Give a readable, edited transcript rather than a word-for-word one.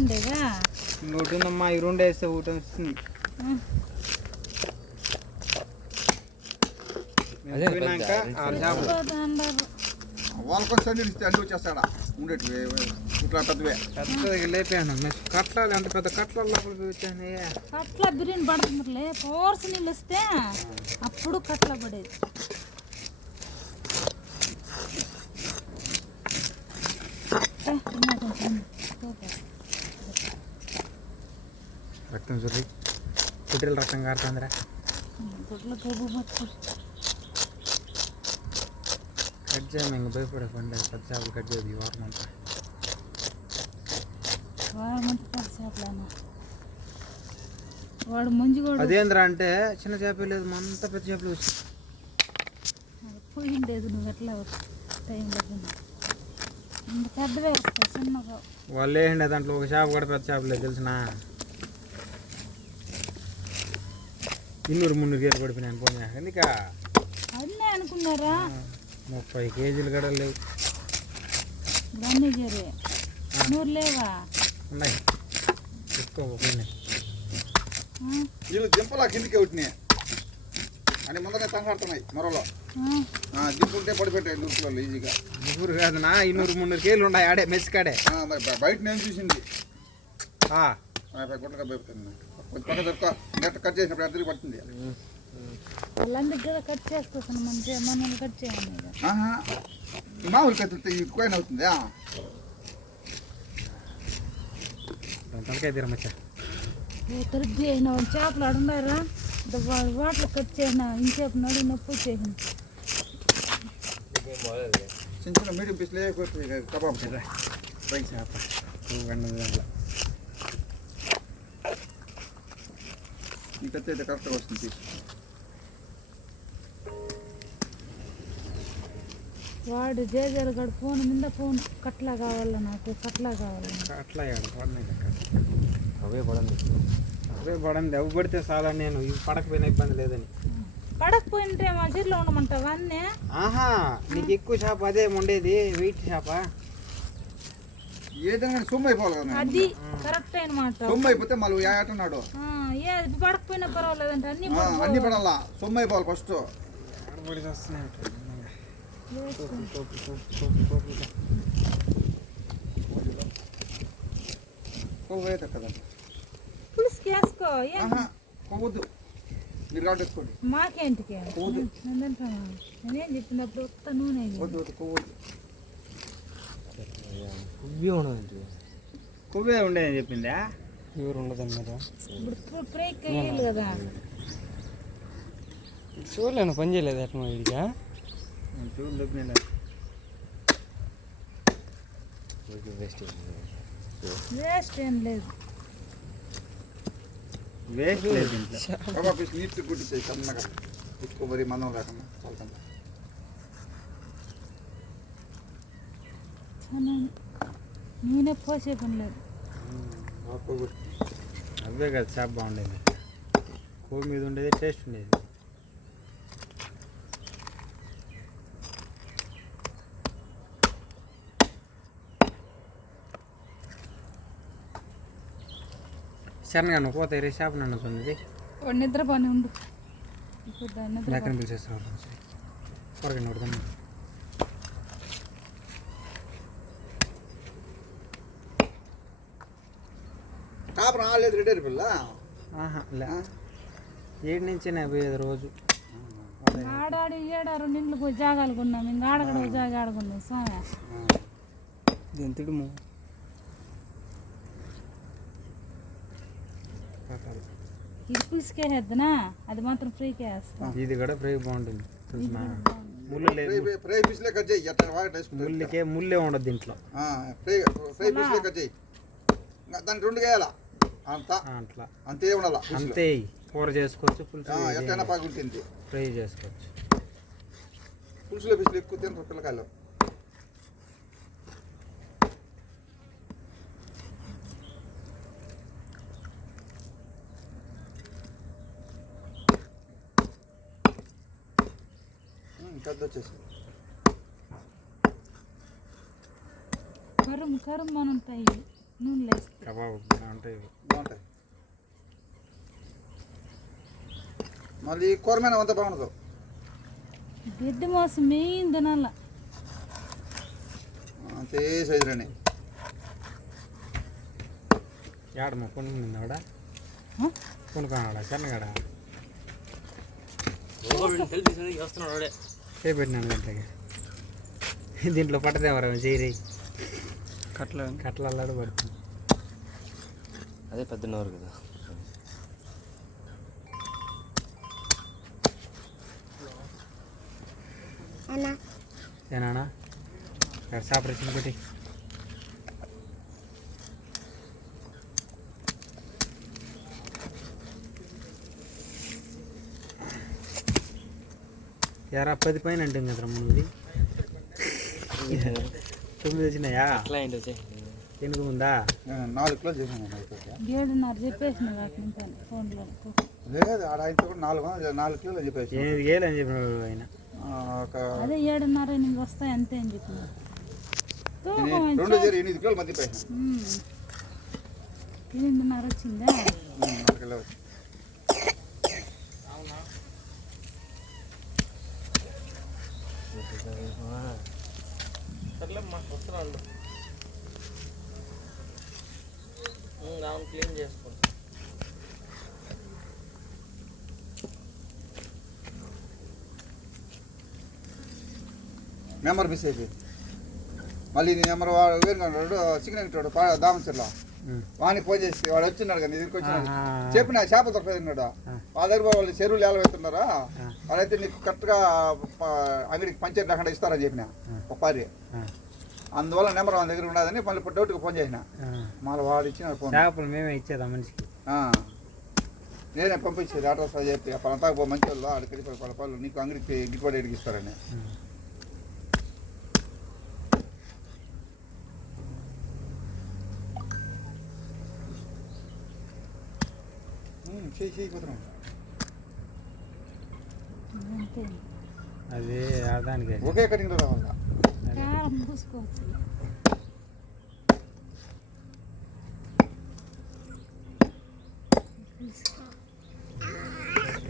ఉండేదా ఇంకోటి ఉందమ్మా, ఈ రెండు వేస్తే ఒకటి వస్తుంది. పోయినాక వాళ్ళకొచ్చి అన్ని వచ్చేస్తాడా ఉండేటి ఇట్లా పెద్దవే పెద్దగా లేపాను. కట్లాలు అంత పెద్ద కట్ల లోపలికి వచ్చాను. కట్ల బిర్యానీ పడుతుందిలే, ఫోర్స్ నీళ్ళు వస్తే అప్పుడు కట్ల పడేది. రక్తం చూర్రి పుట్టిల రక్తం కారుతుందిరా. కట్ చేయము, ఇంక భయపడే పండుగ పెద్ద చేపలు కట్ చేయదు ఈ వారం అంతా. వాడు మంచి కూడా అదేంద్రా అంటే చిన్న చేప లేదు, అంతా పెద్ద చేపలు వచ్చి పోయిండేది. నువ్వు ఎట్లా టైం లేకుండా ఇంత పెద్దవే వస్తాయి, చిన్నగా వాళ్ళు వేయండి. దాంట్లో ఒక చేప కూడా పెద్ద చేప లేదు తెలిసిన. 200-300 కేజీలు పడిపోయినాను పోయినా. ఎందుక అన్నీ అనుకున్నారా? 30 కేజీలు కూడా లేవు. అన్నీ జరి 100 లేవా? ఉన్నాయి ఎక్కువ. వీళ్ళు దింపలా కిందికి ఒకటిని అని ముందనే తంగాడుతున్నాయి మొరలో దింపుంటే పడిపెట్టాయి 100 కిలోలు ఈజీగా. 100 కాదు నా 200-300 కేజీలు ఉన్నాయి ఆడే మెచ్చికాడే. మరి బయట నేను చూసింది గుట్టగా భయపడుతుంది. కొంచెం పక్క దొరక నెట్ కట్ చేసినప్పుడు అద్దరికి పడుతుంది. వాళ్ళందరికి కూడా కట్ చేసుకోవచ్చు, మనల్ని కట్ చేయాలి. మామూలు కత్తితే ఎక్కువైన అవుతుంది. తలకాయ తీరమచ్చా కట్ చేసిన చేపలు అడున్నారా, వాటర్ కట్ చేసిన ఇంచేపు నడు నొప్పి వచ్చేసిన. చిన్న చిన్న మీడియం పీస్ లేకపోతే కబాబ్ ఫ్రై చేప దాంట్లో ఈ కత్తి అయితే కరెక్ట్గా వస్తుంది పీస్. వాడు జేజర్ గడు ఫోన్ మీద ఫోన్ కట్లా కావాలా, నాకు కట్లా కావాలి. అట్లా అవే పడండి అవి పడితే చాలా. నేను ఇవి పడకపోయినా ఇబ్బంది లేదని. పడకపోయింటే మా చీరలో ఉండమంటావా అన్నీ? ఆహా, నీకు ఎక్కువ చేప అదే ఉండేది, వెయిట్ చేప. ఏదైనా సొమ్ము అయిపోవాలి కదా. అది కరెక్ట్ అనమాట. సొమ్ము అయిపోతే మళ్ళీ ఏటన్నాడు పడకపోయినా పర్వాలేదంటే అన్ని పడాలా. సొమ్ము అయిపోవాలి ఫస్ట్. కొవ్వు అయితే కదా పులుసుకి వేసుకో. కొవ్వద్దు, మీరు రాటేసుకోండి. మాకేంటికి నేనేం చెప్పినప్పుడు ఒక్క నూనె కొవ్వద్దు. కొవ్వే ఉండేదని చెప్పిందా? ఎవరు ఉండదన్నారా? ఇప్పుడు ఫ్రైకి వేయాలి కదా. చూడలేను, పని చేయలేదు అట్లా ఇదిగా చూడలేదు. వేస్ట్ ఏం లేదు. వేస్ట్ లేదు. కబాబ్ పీస్ నీట్ గుడ్డితే సన్నగా ఎక్కువ మరి మందం లేకుండా చల్లుకుంటా. నూనె పోసే పని లేదు. అవే కదా చేప బాగుండేది. కొవ్వు మీద ఉండేది, టేస్ట్ ఉండేది. శరణగా నువ్వు పోతాయి రే చేప నన్ను కొన్నది. నిద్ర పని ఉండు. ఎక్కడ పిలిచేస్తున్నావు త్వరగా నోడదాం. కాపు రాలేదు రెడీ పిల్ల. లే 7 నుంచి 45 రోజు. ఆడాడి 7-6 ఇండ్లు పోయి జాగాలు కొన్నాం. ఇంకా ఆడగడ జాగా ఆడుకున్నాం స్వామి. ఎంతడు ఇది పులుసుకే వేద్దానా, అది మాత్రం ఫ్రైకే వేస్తాం. ఇది కూడా ఫ్రై బాగుంటుంది. ముళ్ళు లేదు, ఫ్రై పీస్లే కట్ చేయి. ముళ్ళకే ముళ్ళే ఉండదు దీంట్లో. ఫ్రై పీస్లే కట్ చేయి. దాన్ని 2 వేయాలా అంతా అట్లా అంతే ఉండాలా. అంతే కూర చేసుకోవచ్చు, పులుసు ఎట్టైనా పగులుతుంది. ఫ్రై చేసుకోవచ్చు. పులుసులో పీసులు ఎక్కువ తింటారు పిల్లకాయలు. పెద్ద వచ్చేసి కరుము కరుము అని ఉంటాయి. నూనెలో వేస్తే కబాబ్ ఉంటాయి ఇవి. బాగుంటాయి. మళ్ళీ కూరమైన అంత బాగుండదు. గడ్డి మోసం మెయిన్ తినాల. అంతే సైజులోనే. ఏడమ్మా కొనుక్కునింది ఆవిడ ఆ? కొనుక్కున్నాడా చెన్నగాడ వస్తున్నాడు చేపెట్టినాను గంటకి దీంట్లో పట్టదేమరా చేయరి కట్ల కట్టలల్లాడు పడుతుంది. అదే పెద్దనవారు కదా. ఏనా ఆపరేషన్ కొట్టి ఎరా 10 పైన అంటుంది కదరా ముందు 9 వచ్చినాయా అట్లా ఏంటి వచ్చాయి ఎందుకు ఉందా 4 కిలోలు చేసాను. 7:30 చెప్పేసిన వాటి నుంచి ఫోన్లో. లేదు ఆడ ఆయనతో కూడా 4 కిలోలు అని చెప్పేసి 8 వేలు అని చెప్పిన ఆయన ఒక అదే 7:30 8 వస్తాయి అంతే అని చెప్పిన. 8 కిలోలు మధ్య పోయినా 8:30 వచ్చిందా? 4 కిలో వచ్చి సర్లేమ్మా వస్తున్నాను. క్లీన్ చేసుకోండి. నెంబర్ మిస్ అయిపోయింది. మళ్ళీ నీ నెంబర్ వాడు వేరుకున్నాడు చికెన్ పెట్టాడు దామచర్లో వాడిని ఫోన్ చేసి వాడు వచ్చిన్నాడు కదా దగ్గరికి వచ్చినాడు. చెప్పిన చేప దొరకదన్నాడు. వాళ్ళ దగ్గర వాళ్ళు చెరువులు ఎలా వెళ్తున్నారా వాళ్ళైతే నీకు కరెక్ట్గా అంగడికి పంచాయతీ లేకుండా ఇస్తారని చెప్పిన ఒక పారి. అందువల్ల నెంబర్ వాళ్ళ దగ్గర ఉండదని మళ్ళీ ఇప్పుడు డౌట్కి ఫోన్ చేసిన. మళ్ళీ వాడు ఇచ్చినాడు ఫోన్. చేపలు మేమే ఇచ్చేదా మనిషికి నేనే పంపించేది అడ్రస్ చెప్పి పలంతా పో మంచి వాళ్ళు అక్కడికి పలు నీకు అంగడికి గిట్టుబాటు ఎడికి ఇస్తారని. చేయకపోతున్నాం అంతే. అది దానికి ఒకే కటింగ్లో రావాల. కారం పూసుకోవచ్చు.